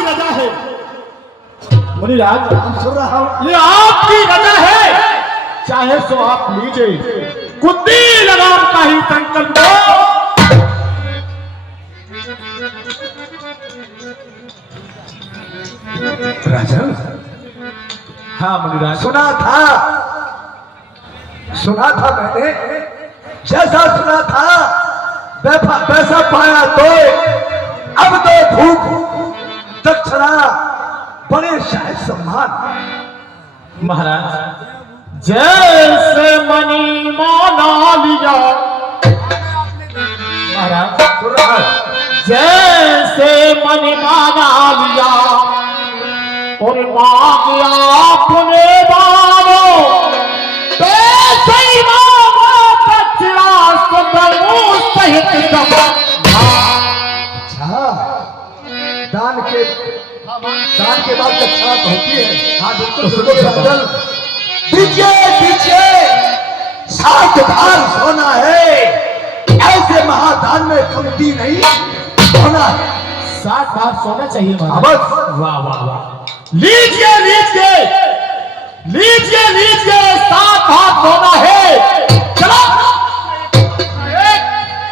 आपकी रजा है मुनिराज, सुन रहा हूं। ये आपकी रजा है, चाहे सो आप लीजिए कुंदी लगाम का ही संकल्प दो। राजन, हाँ मुनिराज, सुना था मैंने, जैसा सुना था वैसा पाया। तो अब तो भूख दक्षिणा बड़े शायद सम्मान। महाराज जैसे मनी माना लिया, महाराज सुन रहा है। जैसे मनी माना लिया और मांग आपने मानो, वैसे ही मांगो दक्षिणा सुधरू सहित सब। अच्छा, दान के बाद दक्षिणा तो होती है। हाँ तो बिल्कुल सुनो राजन, दीजिए 7 भार सोना है, ऐसे महादान में कमती नहीं होना है। 7 बार सोना चाहिए महाराज। बस। वाह वाह वाह, लीजिए लीजिए लीजिए लीजिए, 7 बार सोना है। चलो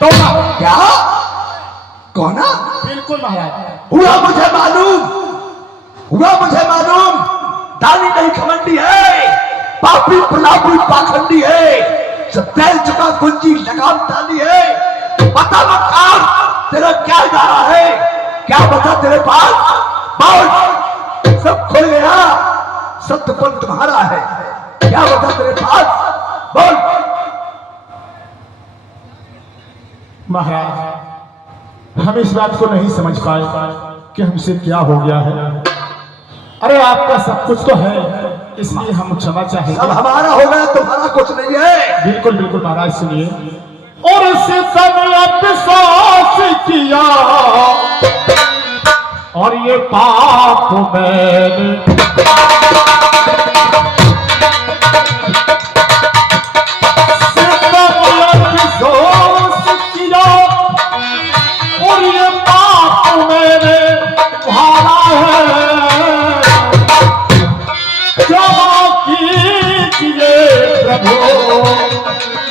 तोड़ा। क्या कौना? बिल्कुल महाराज, हुआ मुझे मालूम, दानी नहीं खमंडी है, पापी प्रलापी पाखंडी है, सब तेल चुका कुंजी लगाम डाली है। बता मकान तेरा क्या इरादा है, क्या बता तेरे पास, बोल। सब खुल गया, सब तो पल तुम्हारा है, क्या बता तेरे पास, बोल। महाराज हम इस बात को नहीं समझ पाए कि हमसे क्या हो गया है। अरे आपका सब कुछ तो है, इसलिए हम क्षमा सब चाहेंगे। हमारा हो गया, तुम्हारा कुछ नहीं है। बिल्कुल बिल्कुल महाराज, सुनिए। और इसे समय अफसोस किया और ये पाप मैंने और ये पाप मैंने भाला है। क्षमा कीजिए प्रभु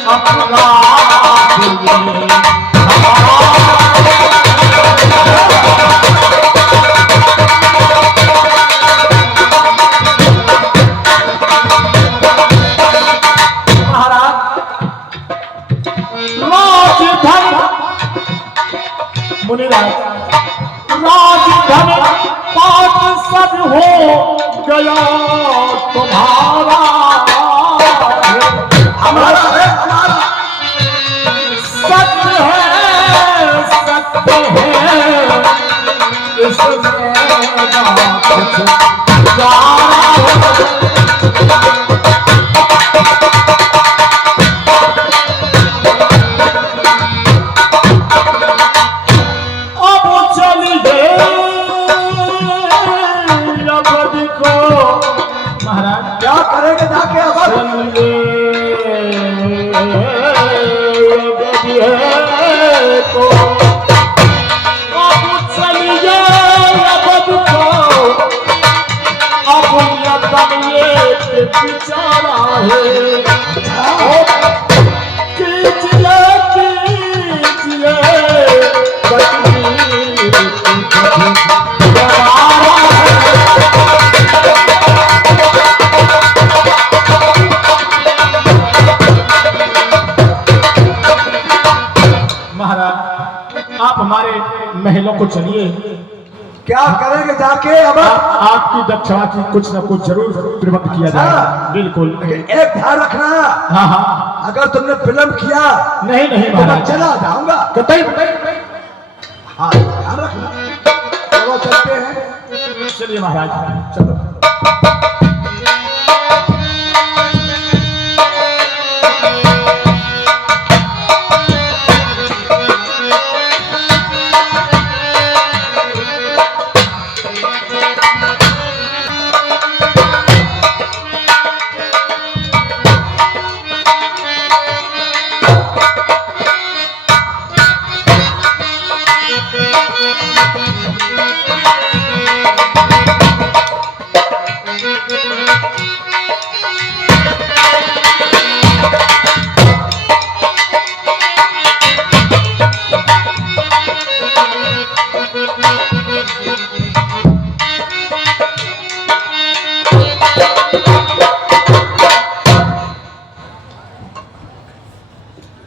अपना मुनिराज, राजधन पाप सब हो गया तुम्हारा। हमारा है, हमारा सत्य है इसमें ना कुछ जाना है। क्या करेंगे जाके अब? बिचारा महाराज आप हमारे महलों को चलिए। क्या करेंगे जाके अब? आपकी दक्षिणा की कुछ न कुछ जरूर प्रबंध किया जाएगा। बिल्कुल। एक ध्यान रखना, हाँ हाँ, अगर तुमने विलम्ब किया नहीं नहीं तो मैं महाराज, चला जाऊंगा। कतई हाँ ध्यान रखना। चलो चलते हैं। चलिए महाराज, चलो।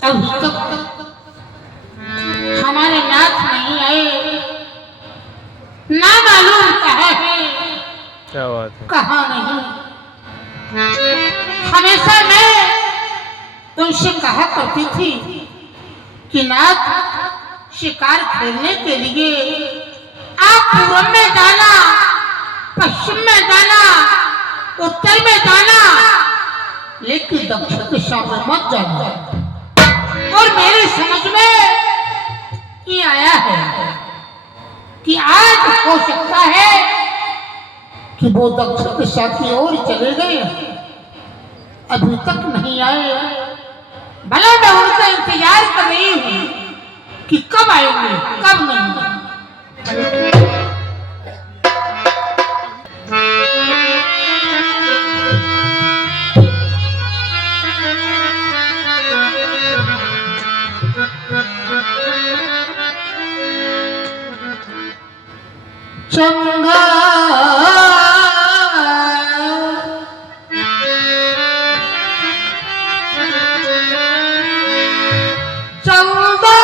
अभी तक हमारे नाथ नहीं आए, ना मालूम कहाँ है, क्या बात है। कहाँ नहीं। हमेशा मैं उनसे कहा करती थी कि नाथ, शिकार खेलने के लिए आप पूर्व में जाना, पश्चिम में जाना, उत्तर में जाना, लेकिन दक्षिण दिशा में मत जाना। और मेरी समझ में ये आया है कि आज हो सकता है कि वो दक्षिण दिशा की ओर चले गए, अभी तक नहीं आए। भला मैं उनका इंतजार कर रही हूँ कि कब आएंगे, कब नहीं। चंगा चंगा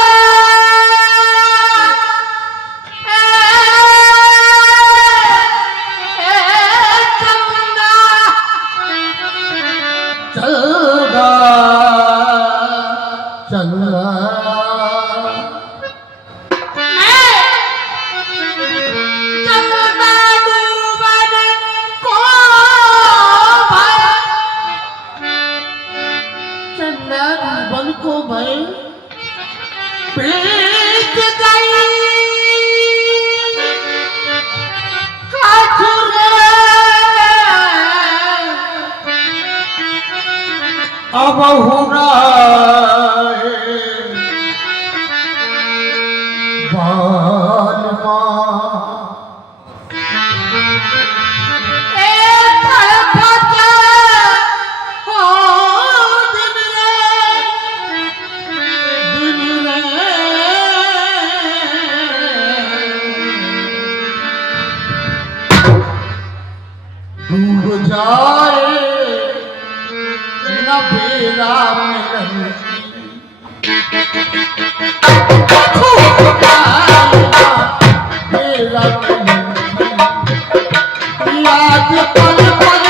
चंगा चंगा बन को भय प्रीत गई अब हुना बालमा डूब जाए न बेरा मिलन बेरा याद पल पल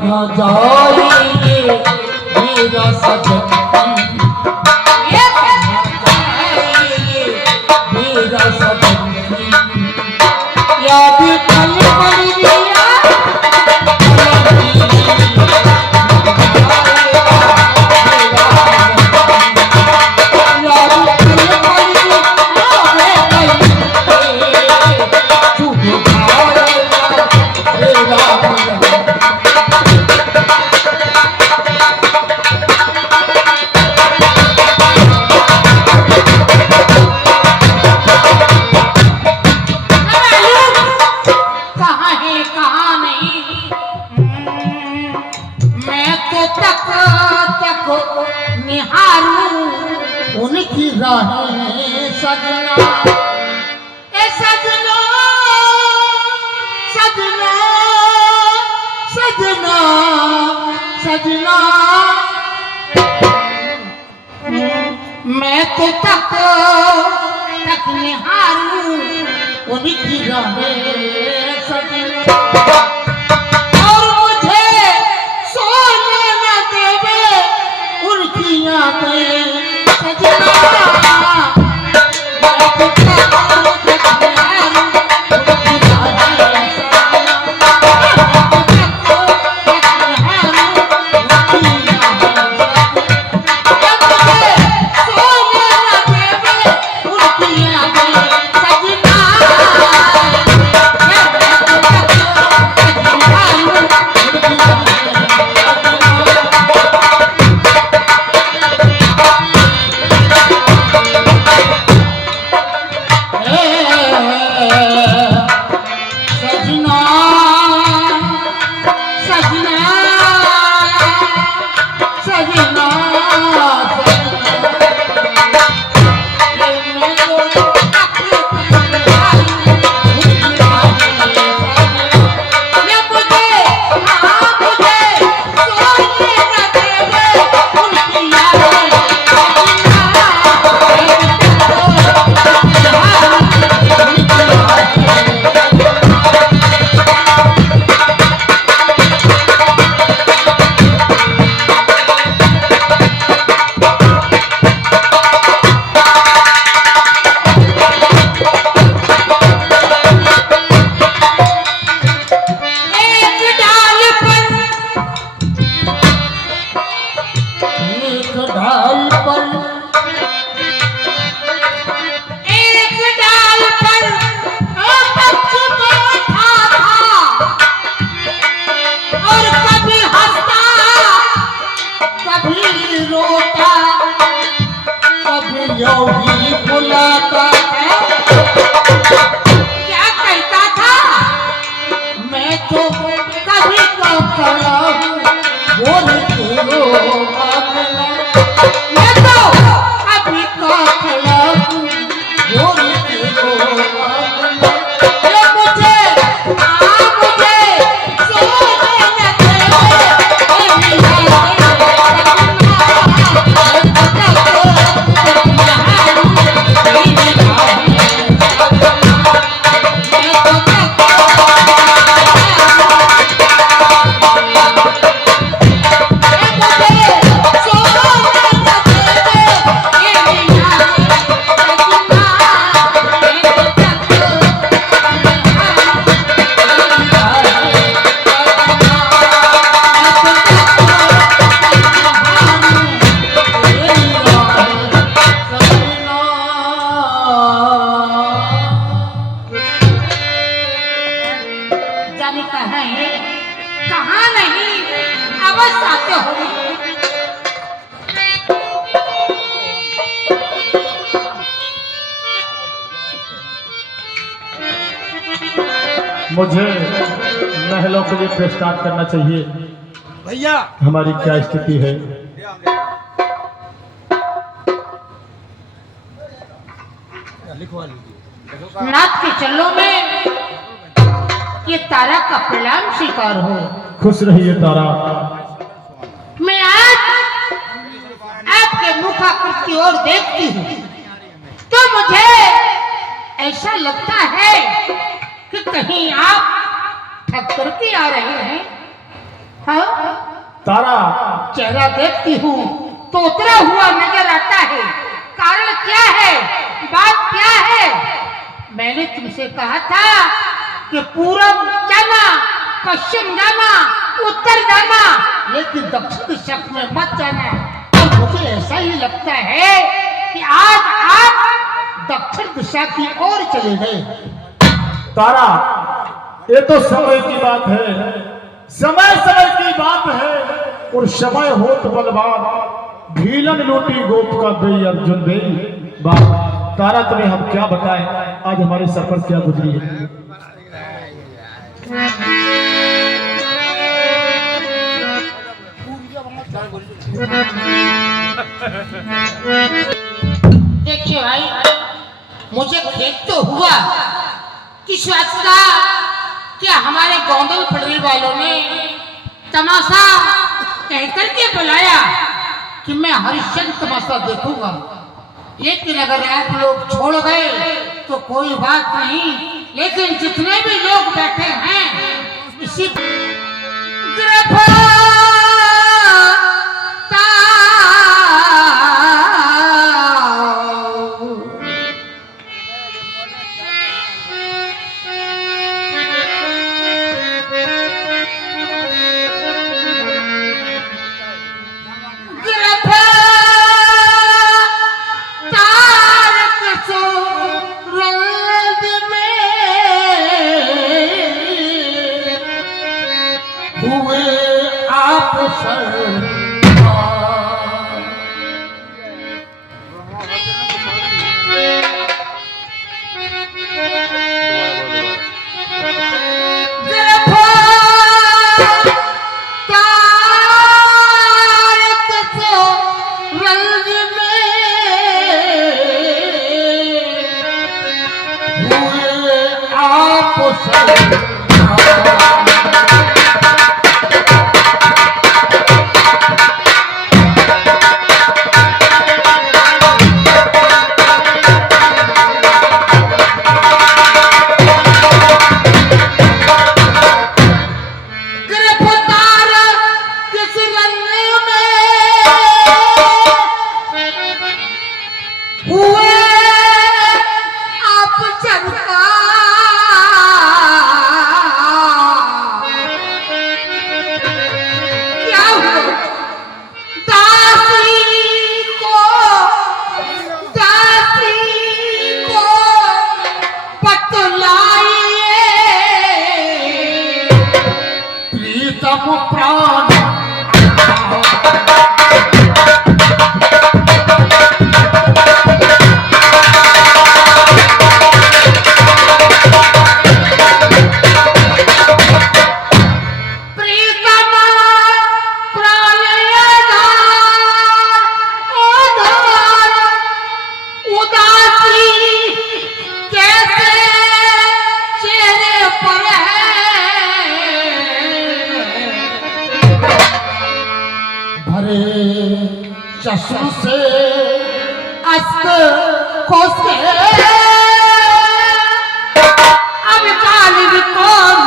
न जाएंगे मेरा सजन मेरा सजन याद पल पल दिया को निहारूं उनकी राहें सजना। ए सजना सजना सजना सजना, मैं तो तक निहारूं उनकी राहें सजना। और मुझे सोने न देवे उनकी यादें सजना। मैं तो तक निहारूं उनकी राहें मुझे महलों के लिए स्टार्ट करना चाहिए भैया। हमारी क्या स्थिति है। नाथ के चलो में ये तारा का प्रणाम स्वीकार हो। खुश रहिए तारा। मैं आज आपके मुखाकृत की ओर देखती हूँ तो मुझे ऐसा लगता है कि कहीं आप थक कर के आ रहे हैं। हाँ? तारा चेहरा देखती हूँ तो उतरा हुआ नजर आता है। कारण क्या है, बात क्या है? मैंने तुमसे कहा था कि पूरब जाना, पश्चिम जाना, उत्तर जाना, लेकिन दक्षिण दिशा में मत जाना। और मुझे ऐसा ही लगता है कि आज आप दक्षिण दिशा की ओर चले गए। तारा ये तो समय की बात है, समय समय की बात है। और समय हो तो बलवान भीलन लूटी गोप का बे अर्जुन बे बात। तारा तुम्हें हम क्या बताएं, आज हमारे सर पर क्या गुजरी है। देखिए भाई, मुझे खेत तो हुआ किस बात का, क्या हमारे गोंदल पड़ने वालों ने तमाशा कहकर के बुलाया कि मैं हरिश्चंद्र तमाशा देखूंगा। लेकिन अगर आप लोग छोड़ गए तो कोई बात नहीं, लेकिन जितने भी लोग बैठे हैं इसी चश्म से अस्त खोसे अब काली कौन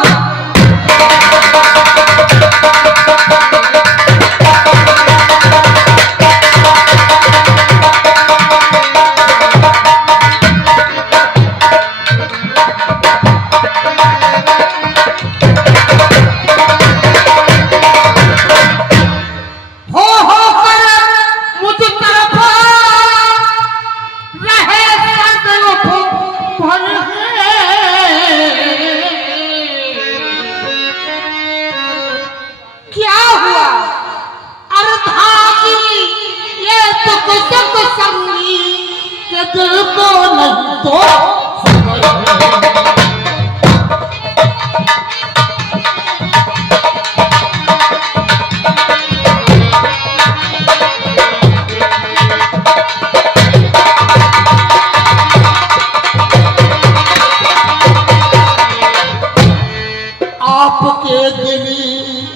आपके दिली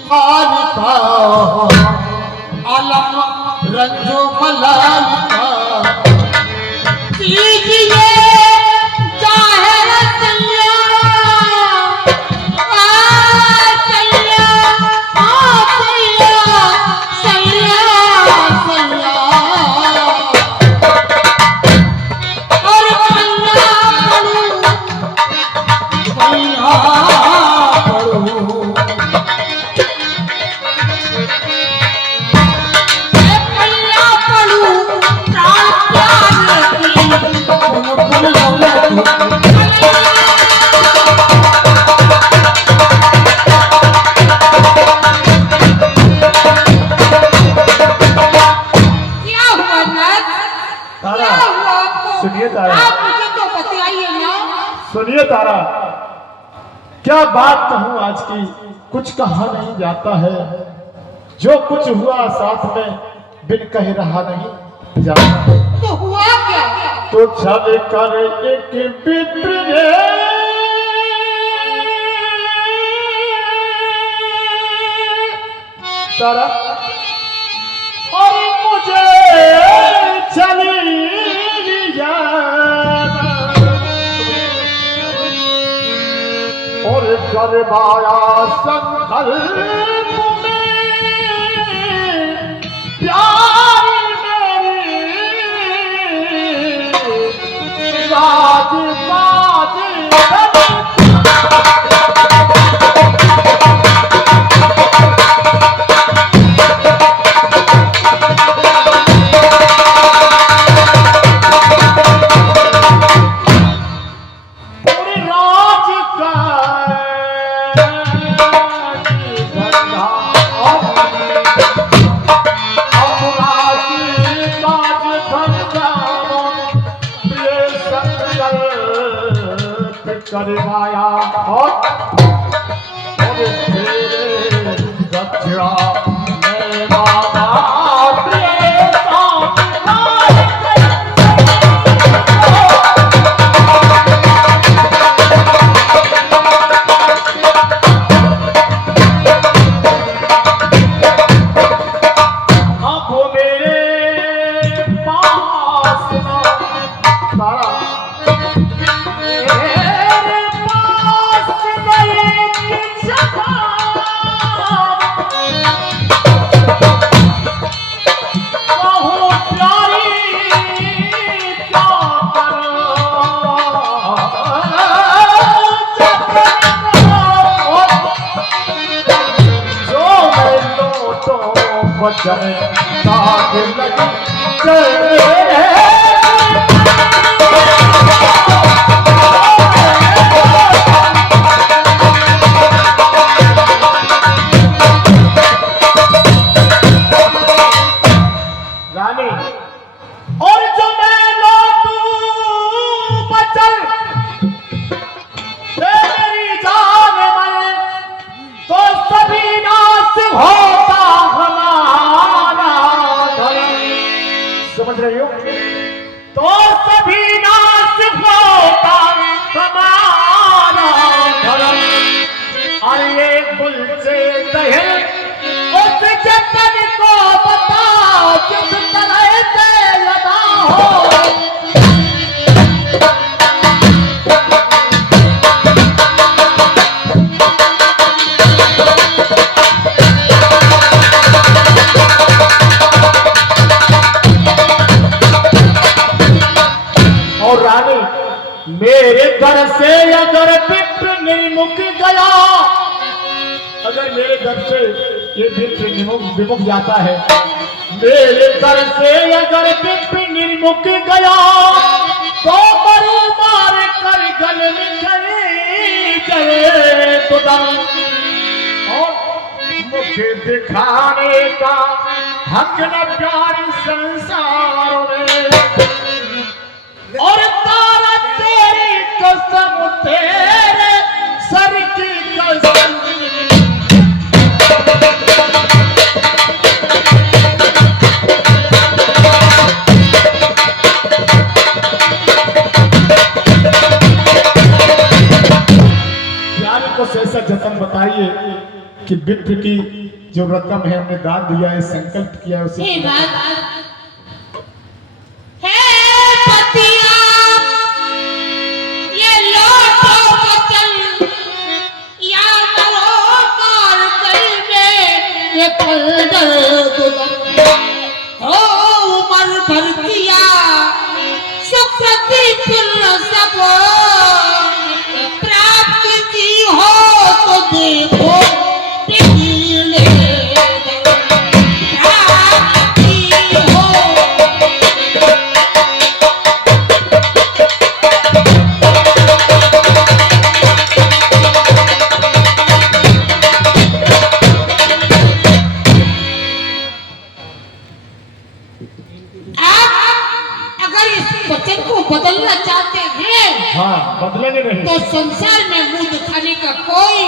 खालिका अलम रंजो मलालिका कीजिए जाहिर सैया सैया सैया सैया और सुनिए तारा, क्या बात कहूं आज की, कुछ कहा नहीं जाता है। जो कुछ हुआ साथ में बिन कहे रहा नहीं जा। तो हुआ क्या? तो चल कर एक विप्र ने तारा और मुझे चली और करवाया संकल्प में प्यार मेरी राज बाज करवाया और तेरे दक्षिणा में बाबा अब मेरे पास तारा बचने ताक लगी चले रानी और जो मैं लौटूं बचल तेरी जान में तो सभी नाश होता हमारा धर्म। समझ रही हो? तो सभी नाश होता हमारा धर्म। और ये गुल से दहल उस जतन को बताओ जिस तरह से लगा हो। और रानी मेरे घर से अगर विप्र निर्मुख गया, अगर मेरे घर से ये विप्र विमुख जाता है, मेरे घर से अगर विप्र निर्मुख गया तो मरू मार कर गल में चले तो दम और मुझे दिखाने का हक न प्यारी संसार में। और तारा तेरी कसम तेरे सर की कसम प्यारी को ऐसा जतन बताइए कि विप्र की जो रकम है हमने दान दिया है, संकल्प किया है उसे उमर भर किया सुख सब प्राप्त की हो तो देखो बदलना चाहते हैं। हाँ, बदलेंगे नहीं तो संसार में मुंह दिखाने का कोई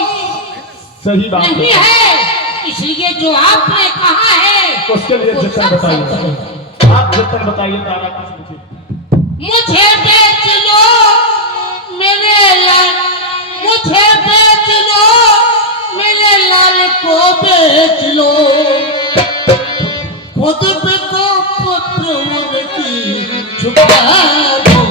सही बात नहीं है। इसलिए जो आपने कहा है तो उसके लिए वो जतन सब बताइए। सच है। आप जतन बताइए तारा कुछ मुझे। मुझे बेच लो मेरे लाल, मुझे बेच लो मेरे लाल को बेच लो, खुद को पुत्र उनकी छुपा दो।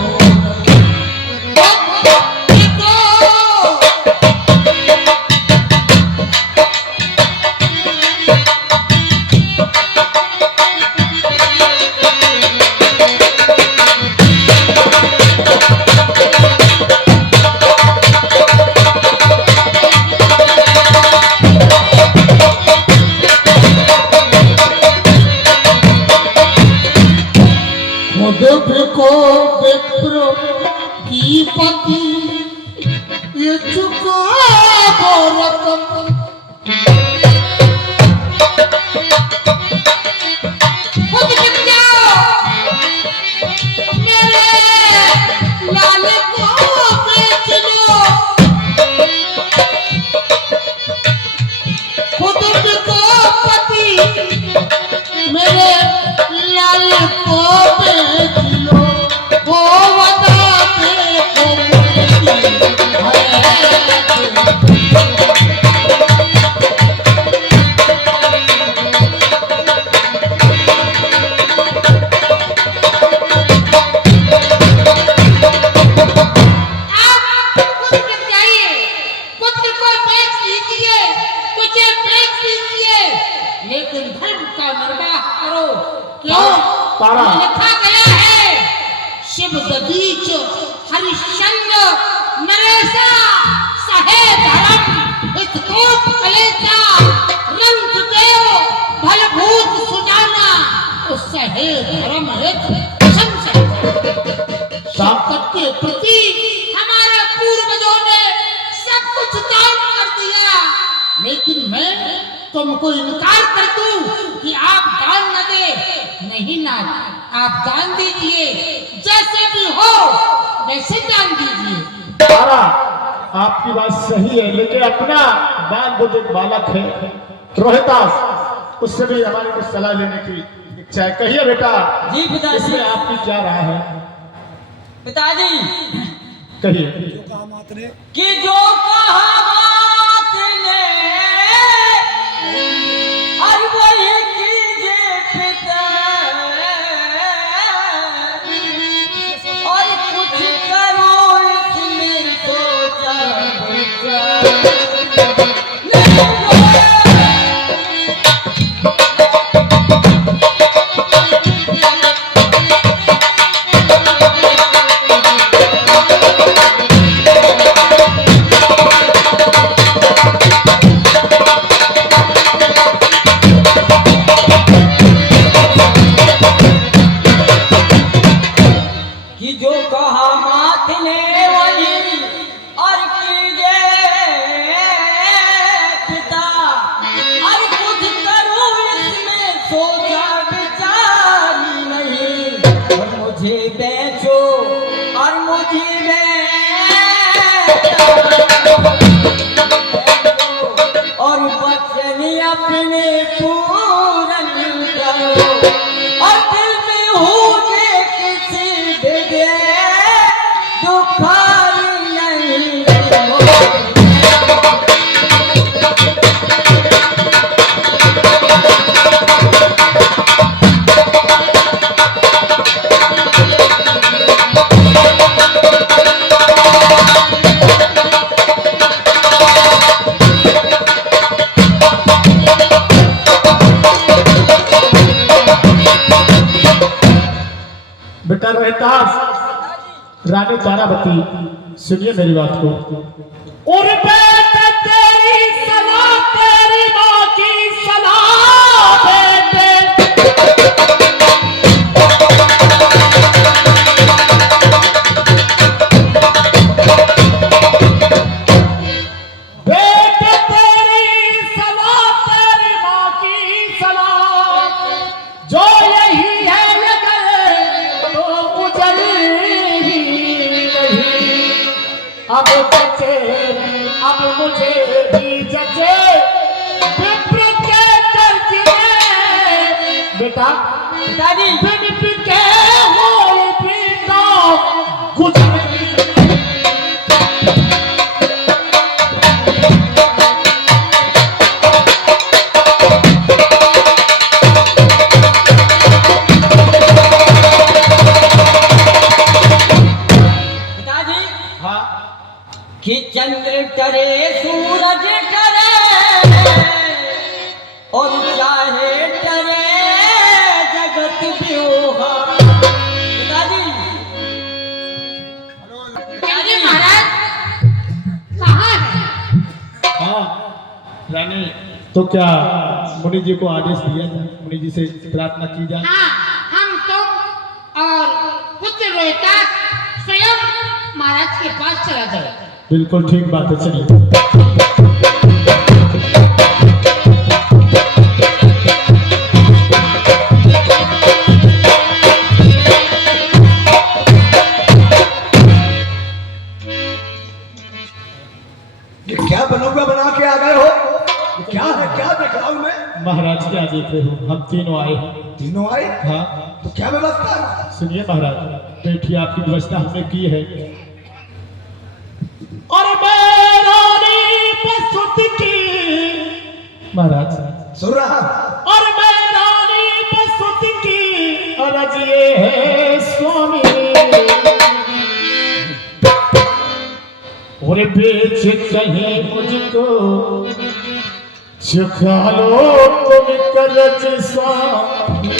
को विप्र की पति ये चुका रकम, खुद गिर जाओ मेरे लाल को बेच लो, खुद को पति मेरे लाल को बेच लो, वो वदा देखो लेकिन धर्म का निर्वाह करो। क्यों? तारा लिखा गया है शिव दधीच हरिश्चंद्र नरेशा सहे धर्म हितकोट कलेचा रंग देव भलभूत सुजाना उस सहे धर्म हित संकट के प्रति हमारे पूर्वजों ने सब कुछ दान कर दिया, लेकिन मैं तुमको इनकार कर दूं कि आप दान न दे। नहीं ना, आप दान दीजिए, जैसे भी हो वैसे दान दीजिए। तारा आपकी बात सही है, लेकिन अपना बाल बुद्ध एक बालक है रोहितास, उससे भी हमारी कुछ सलाह लेने की इच्छा है। कहिए बेटा। जी पिताजी। इसमें आपकी क्या राय है? पिताजी कहिए। कि जो कहा बात ने और वही कीजिए पिता, और कुछ करो इसमें सोचा कि जो कहा माथ ने वही और कीजिए पिता, और कुछ करो इसमें सोचा विचारी नहीं, और मुझे बेचो और मुझे बेचो, और वचन अपने पूरन करो, और दिल में हो जे किसी दे दुखारी नहीं हो। बेटा रोहितास, रानी तारावती सुनिए मेरी बात को। और बेटे तेरी सलाह, तेरी माँ की सलाह बेटे, बेटे तेरी सलाह, तेरी माँ की सलाह, जो यही है अब बचे, अब मुझे भी जचे, विप्र के कर्ज में पिताजी बिन पिके हो पीता गुजर पिताजी हाँ कि चंद्र टरे सूरज टरे और चाहे टरे जगत व्यूहा पिताजी अरे महाराज कहाँ है? हाँ रानी, तो क्या मुनि जी को आदेश दिया था, मुनि जी से प्रार्थना की जाए? हाँ, हम तुम और पुत्र रोहितास स्वयं महाराज के पास चला जाए। बिल्कुल ठीक बात है, चलिए। ये क्या बनोगा बना के आ गए हो? ये क्या है, क्या देख रहा हूं मैं? महाराज क्या देख रहे हो, हम तीनों आए हैं। तीनों आए? हाँ तो क्या व्यवस्था है? सुनिए महाराज, बैठिए, आपकी व्यवस्था हमने की है। और मैं रानी प्रस्तुत की महाराज, सुन रहा हूं। और मैं रानी प्रस्तुत की अरज ये है स्वामी, और बेच कहीं मुझको चखा लो तुम करज स्वामी।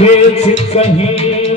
बेच कहीं